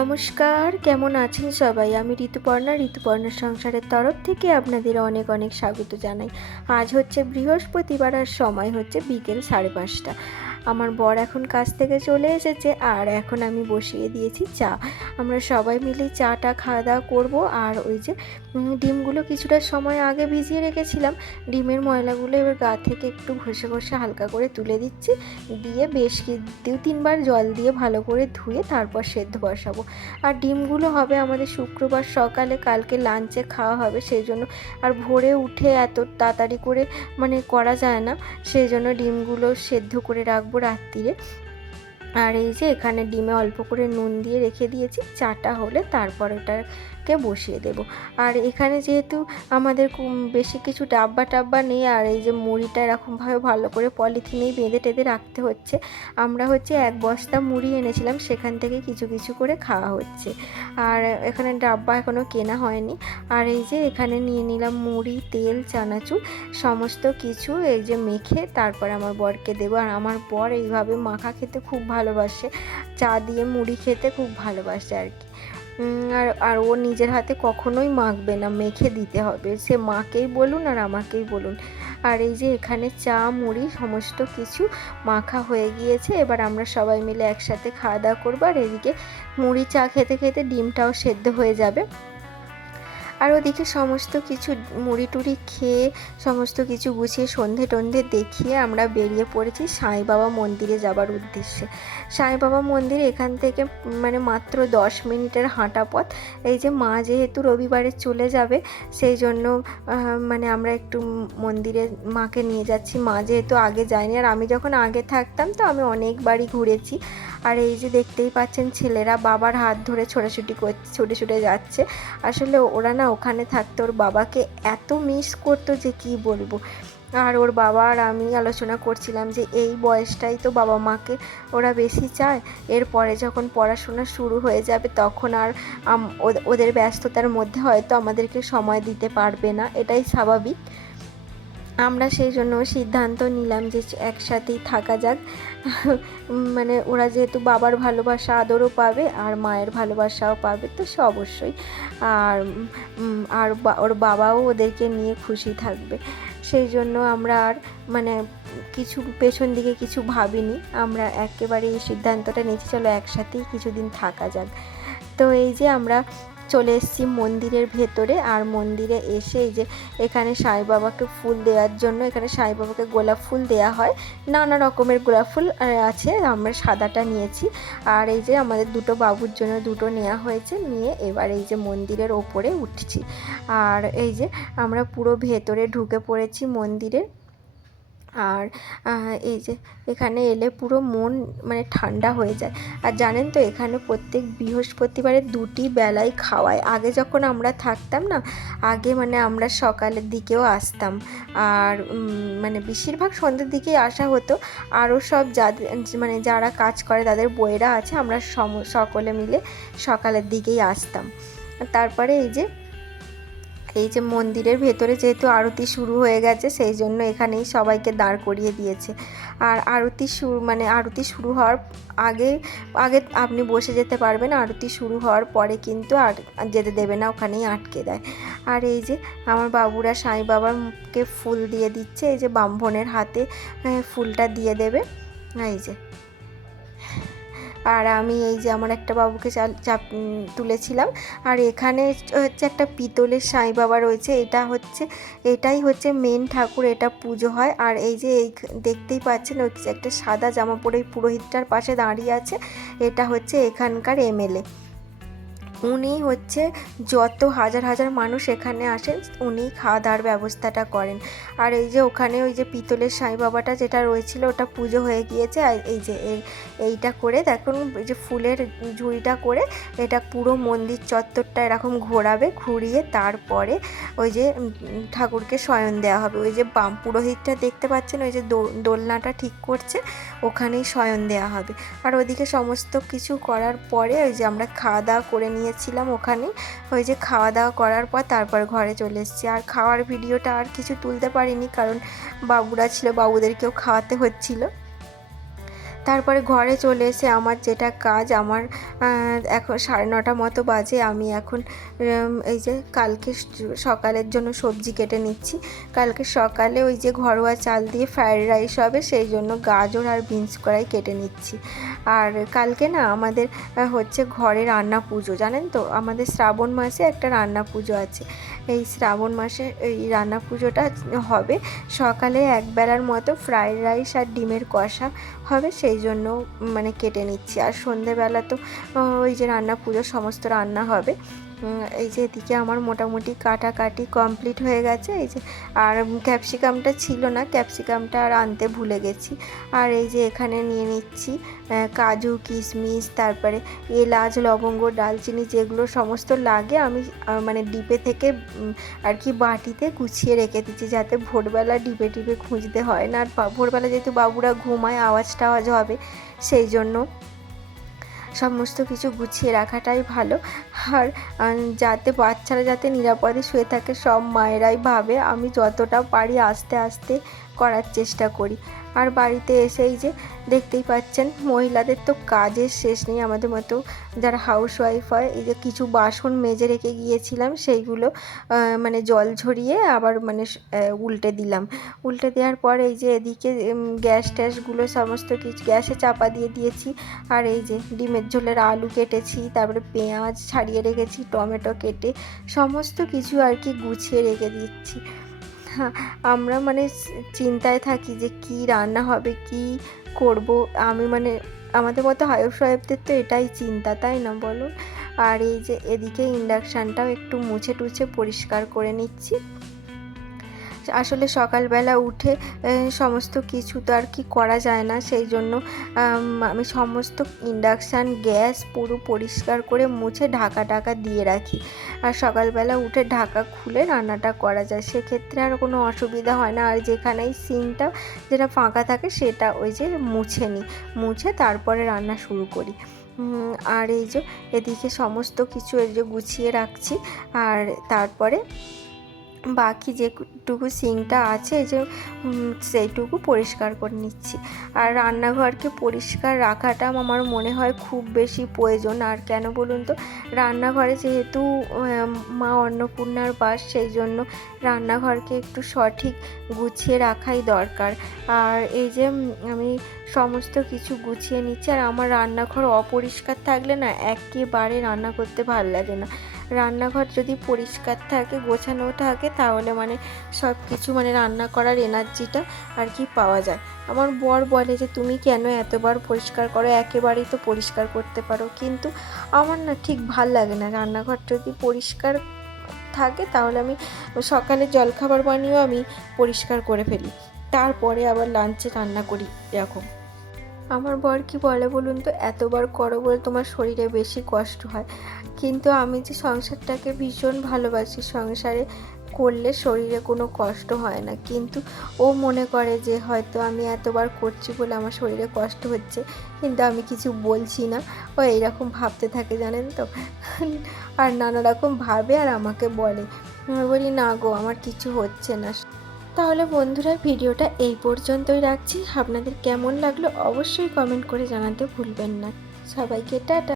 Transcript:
নমস্কার, কেমন আছেন সবাই? আমি ঋতুপর্ণার সংসারের তরফ থেকে আপনাদের অনেক অনেক স্বাগত জানাই। আজ হচ্ছে বৃহস্পতিবার আর সময় হচ্ছে বিকেল 5:30। আমার বর এখন কাজ থেকে চলে এসেছে আর এখন আমি বসিয়ে দিয়েছি চা। আমরা সবাই মিলেই চাটা খাওয়া দাওয়া করবো। আর ওই যে ডিমগুলো কিছুটা সময় আগে ভিজিয়ে রেখেছিলাম, ডিমের ময়লাগুলো এবার গা থেকে একটু ঘষে ঘষে হালকা করে তুলে দিচ্ছি, দিয়ে বেশ 2-3 বার জল দিয়ে ভালো করে ধুয়ে তারপর সেদ্ধ বসাবো। আর ডিমগুলো হবে আমাদের শুক্রবার সকালে, কালকে লাঞ্চে খাওয়া হবে, সেই জন্য। আর ভোরে উঠে এত তাড়াতাড়ি করে করা যায় না, সেই জন্য ডিমগুলো সেদ্ধ করে রাখবো রাত্রিরে। আর এই যে এখানে ডিমে অল্প করে নুন দিয়ে রেখে দিয়েছি, চাটা হলে তারপর ওটাকে বসিয়ে দেব। আর এখানে যেহেতু আমাদের বেশি কিছু ডাব্বা নেই, আর এই যে মুড়িটা এরকমভাবে ভালো করে পলিথিনেই বেঁধে টেঁধে রাখতে হচ্ছে। আমরা হচ্ছে 1 বস্তা মুড়ি এনেছিলাম, সেখান থেকে কিছু কিছু করে খাওয়া হচ্ছে। আর এখানে ডাব্বা এখনও কেনা হয়নি। আর এই যে এখানে নিয়ে নিলাম মুড়ি, তেল, চানাচুর সমস্ত কিছু এই যে মেখে তারপর আমার বরকে দেবো। আর আমার বর এইভাবে মাখা খেতে খুব ভালোবাসে, চা দিয়ে মুড়ি খেতে খুব ভালোবাসে আর কি। আর ও নিজের হাতে কখনোই মাখবে না, মেখে দিতে হবে, সে মাকেই বলুন আর আমাকেই বলুন। আর এই যে এখানে চা মুড়ি সমস্ত কিছু মাখা হয়ে গিয়েছে, এবার আমরা সবাই মিলে একসাথে খাওয়া দাওয়া করবো। আর এদিকে মুড়ি চা খেতে খেতে ডিমটাও সেদ্ধ হয়ে যাবে। আর ওদিকে সমস্ত কিছু মুড়ি টুড়ি খেয়ে সমস্ত কিছু গুছিয়ে সন্ধে টন্ধে দেখিয়ে আমরা বেরিয়ে পড়েছি সাই বাবা মন্দিরে যাবার উদ্দেশ্যে। সাই বাবা মন্দির এখান থেকে মাত্র 10 মিনিটের হাঁটা পথ। এই যে মা যেহেতু রবিবারে চলে যাবে, সেই জন্য আমরা একটু মন্দিরে মাকে নিয়ে যাচ্ছি। মা যেহেতু আগে যায়নি, আর আমি যখন আগে থাকতাম তো আমি অনেকবারই ঘুরেছি। আর এই যে দেখতেই পাচ্ছেন ছেলেরা বাবার হাত ধরে ছোটাছুটি করছে, ছুটে ছুটে যাচ্ছে। আসলে ওরা না ওখানে থাকতে ওর বাবাকে এত মিস করতো যে কি বলবো। আর ওর বাবা আর আমি আলোচনা করছিলাম যে এই বয়সটাই তো বাবা মাকে ওরা বেশি চায়, এরপরে যখন পড়াশোনা শুরু হয়ে যাবে তখন আর ওদের ব্যস্ততার মধ্যে হয়তো আমাদেরকে সময় দিতে পারবে না, এটাই স্বাভাবিক। আমরা সেই জন্য সিদ্ধান্ত নিলাম যে একসাথেই থাকা যাক। ওরা যেহেতু বাবার ভালোবাসা আদরও পাবে আর মায়ের ভালোবাসাও পাবে, তো সে অবশ্যই। আর আর ওর বাবাও ওদেরকে নিয়ে খুশি থাকবে, সেই জন্য আমরা আর কিছু পেছন দিকে কিছু ভাবিনি, আমরা একেবারে এই সিদ্ধান্তটা নিয়েছি চলো একসাথেই কিছুদিন থাকা যাক। তো এই যে আমরা চলে এসেছি মন্দিরের ভেতরে। আর মন্দিরে এসে এই যে এখানে সাই বাবাকে ফুল দেওয়ার জন্য, এখানে সাই বাবাকে গোলাপ ফুল দেওয়া হয়, নানা রকমের গোলাপ ফুল আছে, আমরা সাদাটা নিয়েছি। আর এই যে আমাদের দুটো বাবুর জন্য দুটো নেওয়া হয়েছে, নিয়ে এবার এই যে মন্দিরের ওপরে উঠছি। আর এই যে আমরা পুরো ভেতরে ঢুকে পড়েছি মন্দিরে। আর এই যে এখানে এলে পুরো মন ঠান্ডা হয়ে যায়। আর জানেন তো এখানে প্রত্যেক বৃহস্পতিবারে 2টি বেলায় খাওয়ায়। আগে যখন আমরা থাকতাম না, আগে আমরা সকালের দিকেও আসতাম, আর বেশিরভাগ সন্ধ্যের দিকেই আসা হতো। আরও সব যাদের যারা কাজ করে তাদের বইয়েরা আছে, আমরা সকলে মিলে সকালের দিকেই আসতাম। তারপরে এই যে মন্দিরের ভেতরে যেহেতু আরতি শুরু হয়ে গেছে, সেই জন্য এখানেই সবাইকে দাঁড় করিয়ে দিয়েছে। আর আরতি শুরু হওয়ার আগে আপনি বসে যেতে পারবেন, আরতি শুরু হওয়ার পরে কিন্তু আর যেতে দেবে না, ওখানেই আটকে দেয়। আর এই যে আমার বাবুরা সাই বাবাকে ফুল দিয়ে দিচ্ছে, এই যে ব্রাহ্মণের হাতে ফুলটা দিয়ে দেবে। এই যে আর আমি এই যে আমার একটা বাবুকে চাপ তুলেছিলাম। আর এখানে হচ্ছে একটা পিতলের সাই বাবা রয়েছে, এটাই হচ্ছে মেন ঠাকুর, এটা পুজো হয়। আর এই যে দেখতেই পাচ্ছেন ওই একটা সাদা জামা পরে পুরোহিতটার পাশে দাঁড়িয়ে আছে, এটা হচ্ছে এখানকার এমএলএ। উনি হচ্ছে যত হাজার হাজার মানুষ এখানে আসেন উনি খাওয়া দাওয়ার ব্যবস্থাটা করেন। আর এই যে ওখানে ওই যে পিতলের সাই বাবাটা যেটা রয়েছিল ওটা পুজো হয়ে গিয়েছে। আর এই যে এইটা করে দেখুন, এই যে ফুলের ঝুড়িটা করে এটা পুরো মন্দির চত্বরটা এরকম ঘোরাবে, ঘুরিয়ে তারপরে ওই যে ঠাকুরকে শয়ন দেওয়া হবে। ওই যে পুরোহিতটা দেখতে পাচ্ছেন ওই যে দোলনাটা ঠিক করছে, ওখানেই শয়ন দেওয়া হবে। আর ওদিকে সমস্ত কিছু করার পরে ওই যে আমরা খাওয়া দাওয়া করে নিয়েছিলাম ওখানে। ওই যে খাওয়া দাওয়া করার পর তারপর ঘরে চলে এসেছি। আর খাওয়ার ভিডিওটা আর কিছু তুলতে পারিনি, কারণ বাবুরা ছিল, বাবুদেরকেও খাওয়াতে হচ্ছিল। তারপরে ঘরে চলে এসে আমার যেটা কাজ, আমার এখন 9:30 মতো বাজে। আমি এখন এই যে কালকে সকালের জন্য সবজি কেটে নিচ্ছি। কালকে সকালে ওই যে ঘরোয়া চাল দিয়ে ফ্রায়েড রাইস হবে, সেই জন্য গাজর আর বিনস কড়াই কেটে নিচ্ছি। আর কালকে না আমাদের হচ্ছে ঘরে রান্না পুজো, জানেন তো, আমাদের শ্রাবণ মাসে একটা রান্না পুজো আছে। এই শ্রাবণ মাসে এই রান্না পুজোটা হবে। সকালে একবেলার মতো ফ্রায়েড রাইস আর ডিমের কষা হবে, সেই জন্য মানে কেটে নিচ্ছি। আর সন্ধেবেলা তো ওই যে রান্না পুজোর সমস্ত রান্না হবে। এই যে এদিকে আমার মোটামুটি কাটাকাটি কমপ্লিট হয়ে গেছে। এই যে আর ক্যাপসিকামটা ছিল না, ক্যাপসিকামটা আর আনতে ভুলে গেছি। আর এই যে এখানে নিয়ে নিচ্ছি কাজু, কিশমিশ, তারপরে এলাচ, লবঙ্গ, ডালচিনি, যেগুলো সমস্ত লাগে আমি মানে ডিপে থেকে আর কি বাটিতে গুছিয়ে রেখে দিচ্ছি, যাতে ভোরবেলা ডিপে ডিপে খুঁজতে হয় না। আর ভোরবেলা যেহেতু বাবুরা ঘুমায়, আওয়াজ টাওয়াজ হবে, সেই জন্য সমস্ত কিছু গুছিয়ে রাখাটাই ভালো। আর যাতে বাচ্চারা যাতে নিরাপদে শুয়ে থাকে, সব মায়েরাই ভাবে। আমি যতটা পারি আস্তে আস্তে করার চেষ্টা করি। আর বাড়িতে এসেই যে দেখতেই পাচ্ছেন, মহিলাদের তো কাজের শেষ নেই। আমাদের মতো যারা হাউসওয়াইফ হয়, এই যে কিছু বাসন মেজে রেখে গিয়েছিলাম, সেইগুলো মানে জল ঝরিয়ে আবার মানে উল্টে দিলাম। উল্টে দেওয়ার পর এই যে এদিকে গ্যাস ট্যাসগুলো সমস্ত কিছু গ্যাসে চাপা দিয়ে দিয়েছি। আর এই যে ডিমের ঝোলের আলু কেটেছি, তারপরে পেঁয়াজ ছাড়িয়ে রেখেছি, টমেটো কেটে সমস্ত কিছু আর কি গুছিয়ে রেখে দিচ্ছি। হ্যাঁ, আমরা মানে চিন্তায় থাকি যে কি রান্না হবে, কি করব। আমি মানে আমাদের মতো হাউসওয়াইফদের তো এটাই চিন্তা, তাই না বলুন? আর এই যে এদিকে ইন্ডাকশানটাও একটু মুছে টুছে পরিষ্কার করে নিচ্ছি। আসলে সকালবেলা উঠে সমস্ত কিছু তো আর কি করা যায় না, সেই জন্য আমি সমস্ত ইন্ডাকশান, গ্যাস পুরো পরিষ্কার করে মুছে ঢাকা দিয়ে রাখি। আর সকালবেলা উঠে ঢাকা খুলে রান্নাটা করা যায়, সেক্ষেত্রে আর কোনো অসুবিধা হয় না। আর যেখানেই সিঙ্কটা যেটা ফাঁকা থাকে, সেটা ওই যে মুছে নিই, মুছে তারপরে রান্না শুরু করি। আর এই যে এদিকে সমস্ত কিছু এই যে গুছিয়ে রাখছি। আর তারপরে বাকি যেটুকু সিঙ্কটা আছে যে সেইটুকু পরিষ্কার করে নিচ্ছি। আর রান্নাঘরকে পরিষ্কার রাখাটা আমার মনে হয় খুব বেশি প্রয়োজন। আর কেন বলুন তো, রান্নাঘরে যেহেতু মা অন্নপূর্ণার বাস, সেই জন্য রান্নাঘরকে একটু সঠিক গুছিয়ে রাখাই দরকার। আর এই যে আমি সমস্ত কিছু গুছিয়ে নিচ্ছি। আর আমার রান্নাঘর অপরিষ্কার থাকলে না একেবারে রান্না করতে ভালো লাগে না। রান্নাঘর যদি পরিষ্কার থাকে, গোছানো থাকে, তাহলে মানে সব কিছু মানে রান্না করার এনার্জিটা আর কি পাওয়া যায়। আমার বর বলে যে তুমি কেন এতবার পরিষ্কার করো, একেবারেই তো পরিষ্কার করতে পারো। কিন্তু আমার না ঠিক ভাল লাগে না। রান্নাঘর যদি পরিষ্কার থাকে, তাহলে আমি সকালে জলখাবার বানিয়েও আমি পরিষ্কার করে ফেলি, তারপরে আবার লাঞ্চে রান্না করি এরকম। আমার বর কি বলে বলুন তো, এতবার করো বলে তোমার শরীরে বেশি কষ্ট হয়। কিন্তু আমি যে সংসারটাকে ভীষণ ভালোবাসি, সংসারে করলে শরীরে কোনো কষ্ট হয় না। কিন্তু ও মনে করে যে হয়তো আমি এতবার করছি বলে আমার শরীরে কষ্ট হচ্ছে, কিন্তু আমি কিছু বলছি না। ও এইরকম ভাবতে থাকে, জানেন তো। আর নানা রকম ভাবে আর আমাকে বলে। আমি বলি না গো, আমার কিছু হচ্ছে না। তাহলে বন্ধুরা, ভিডিওটা এই পর্যন্তই রাখছি। আপনাদের কেমন লাগলো অবশ্যই কমেন্ট করে জানাতে ভুলবেন না। সবাইকে টাটা।